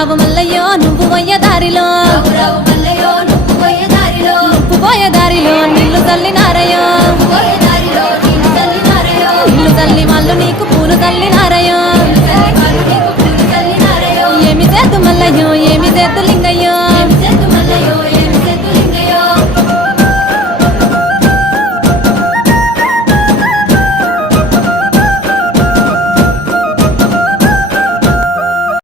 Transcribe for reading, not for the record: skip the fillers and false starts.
రావు మల్లయ్యో నువ్వు పోయే దారిలో రావు మల్లయ్యో నువ్వు పోయే దారిలో నువ్వు పోయే దారిలో నీళ్లు చల్లినార